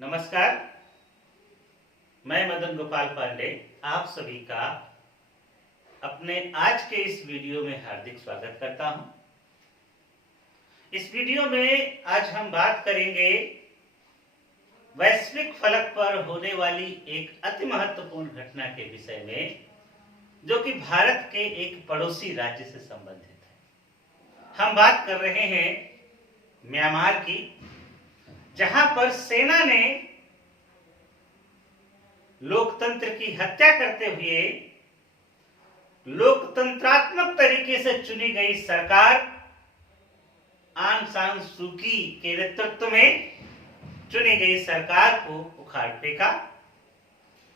नमस्कार, मैं मदन गोपाल पांडे आप सभी का अपने आज के इस वीडियो में हार्दिक स्वागत करता हूं। इस वीडियो में आज हम बात करेंगे वैश्विक फलक पर होने वाली एक अति महत्वपूर्ण घटना के विषय में, जो कि भारत के एक पड़ोसी राज्य से संबंधित है। हम बात कर रहे हैं म्यांमार की, जहां पर सेना ने लोकतंत्र की हत्या करते हुए लोकतंत्रात्मक तरीके से चुनी गई सरकार आंग सान सू की के नेतृत्व में चुनी गई सरकार को उखाड़ फेंका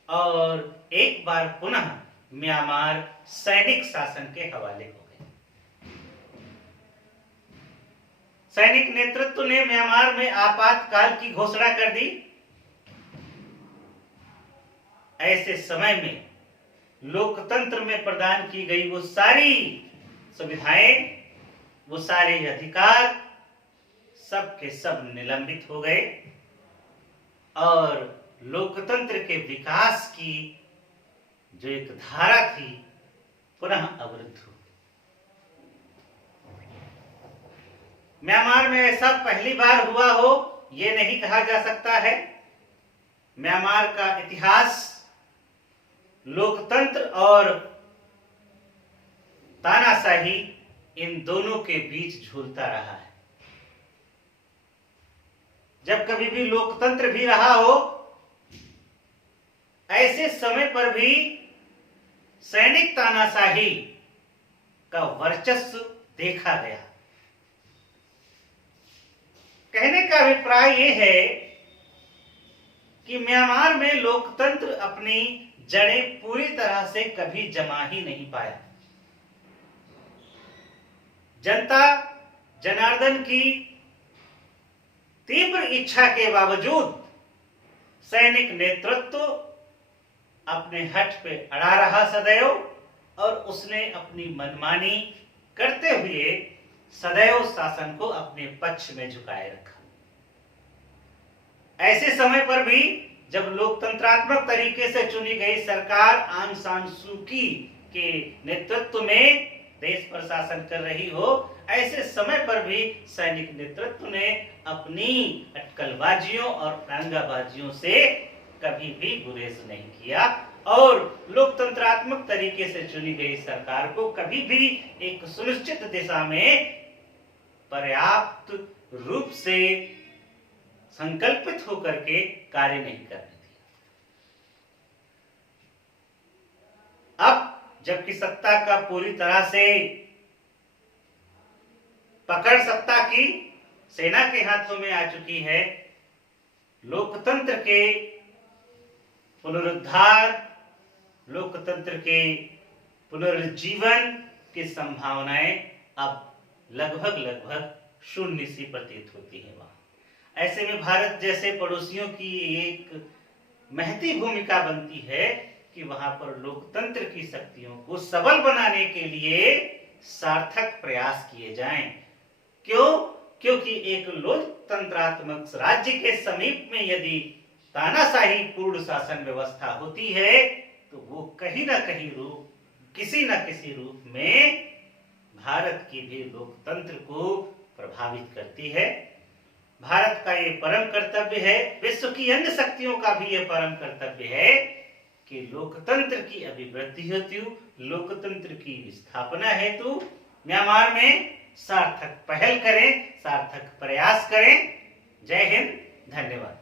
और एक बार पुनः म्यांमार सैनिक शासन के हवाले हो गए। सैनिक नेतृत्व ने म्यांमार में आपातकाल की घोषणा कर दी। ऐसे समय में लोकतंत्र में प्रदान की गई वो सारी सुविधाएं, वो सारे अधिकार सब के सब निलंबित हो गए और लोकतंत्र के विकास की जो एक धारा थी पुनः अवरुद्ध हो। म्यांमार में ऐसा पहली बार हुआ हो ये नहीं कहा जा सकता है। म्यांमार का इतिहास लोकतंत्र और तानाशाही इन दोनों के बीच झूलता रहा है। जब कभी भी लोकतंत्र भी रहा हो, ऐसे समय पर भी सैनिक तानाशाही का वर्चस्व देखा गया। कहने का अभिप्राय यह है कि म्यांमार में लोकतंत्र अपनी जड़ें पूरी तरह से कभी जमा ही नहीं पाया। जनता जनार्दन की तीव्र इच्छा के बावजूद सैनिक नेतृत्व अपने हठ पे अड़ा रहा सदैव और उसने अपनी मनमानी करते हुए सदैव शासन को अपने पक्ष में झुकाए रखा। ऐसे समय पर भी जब लोकतंत्रात्मक तरीके से चुनी गई सरकार आंग सान सू की के नेतृत्व में देश पर शासन कर रही हो, ऐसे समय पर भी सैनिक नेतृत्व ने अपनी अटकलबाजियों और प्रांगाबाजियों से कभी भी गुरेज नहीं किया और लोकतंत्रात्मक तरीके से चुनी गई सरकार को कभी भी एक सुनिश्चित दिशा में पर्याप्त रूप से संकल्पित होकर के कार्य नहीं करने दिया। अब जबकि सत्ता का पूरी तरह से पकड़ सत्ता की सेना के हाथों में आ चुकी है, लोकतंत्र के पुनरुद्धार, लोकतंत्र के पुनर्जीवन की संभावनाएं अब लगभग शून्य सी प्रतीत होती है। वहां ऐसे में भारत जैसे पड़ोसियों की एक महती भूमिका बनती है कि वहां पर लोकतंत्र की शक्तियों को सबल बनाने के लिए सार्थक प्रयास किए जाएं। क्यों? क्योंकि एक लोकतंत्रात्मक राज्य के समीप में यदि तानाशाही पूर्ण शासन व्यवस्था होती है तो वो कहीं ना कहीं किसी न किसी रूप में भारत की भी लोकतंत्र को प्रभावित करती है। भारत का ये परम कर्तव्य है, विश्व की अन्य शक्तियों का भी ये परम कर्तव्य है कि लोकतंत्र की अभिवृद्धि हेतु, लोकतंत्र की स्थापना हेतु म्यांमार में सार्थक पहल करें, सार्थक प्रयास करें। जय हिंद, धन्यवाद।